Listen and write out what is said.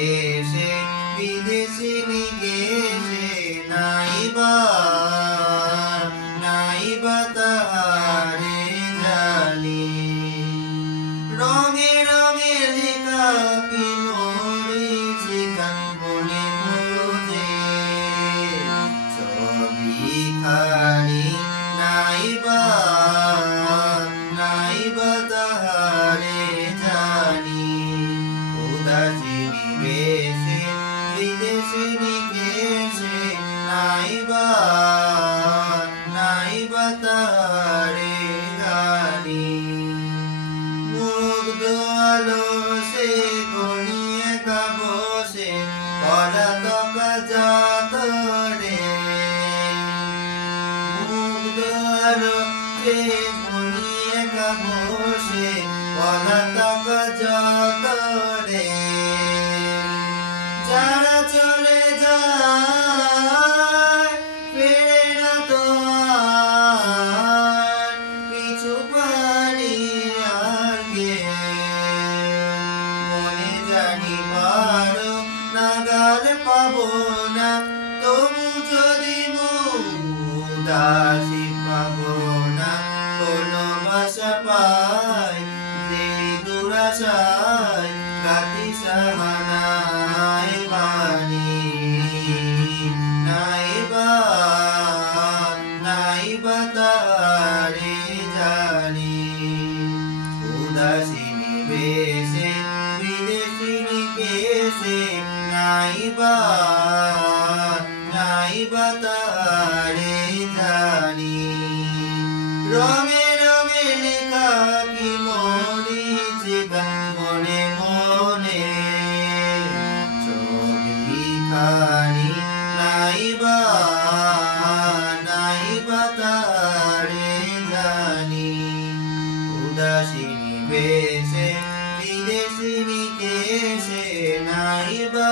এসে বিদেশিনী কেসে নাইবা তাহারে জানি রঙে রঙে লেখা কি মরিচিকা মনে মনে ছবি খানি নাইবা তাহারে জানি উদাসিনী বেশে বিদেশিনী কেসে নাইবা তাহারে জানি মুগ্ধ আলো সে গড়িয়ে বসে পলাতক যাতরে মুগ্ধ আলো সে গড়িয়ে বসে পলাতক যাতরে যারা চলে যায় ফিরে না তো আর পিছু পানি আগে মনে জানি পারো নাগাল পাবো না তবু যদি উদাসী পাবো না কোনো ভাষা পাই দুরাশায় রাতি সাহানায় বাণী নাইবা তাহারে জানি উদাসিনী বেশে বিদেশিনী কেসে নাইবা তাহারে জানি রঙে রঙে লেখা কি মরিচিকা মনে মনে ছবি খানি নাইবা তাহারে জানি উদাসিনী বেশে বিদেশিনী কেসে নাইবা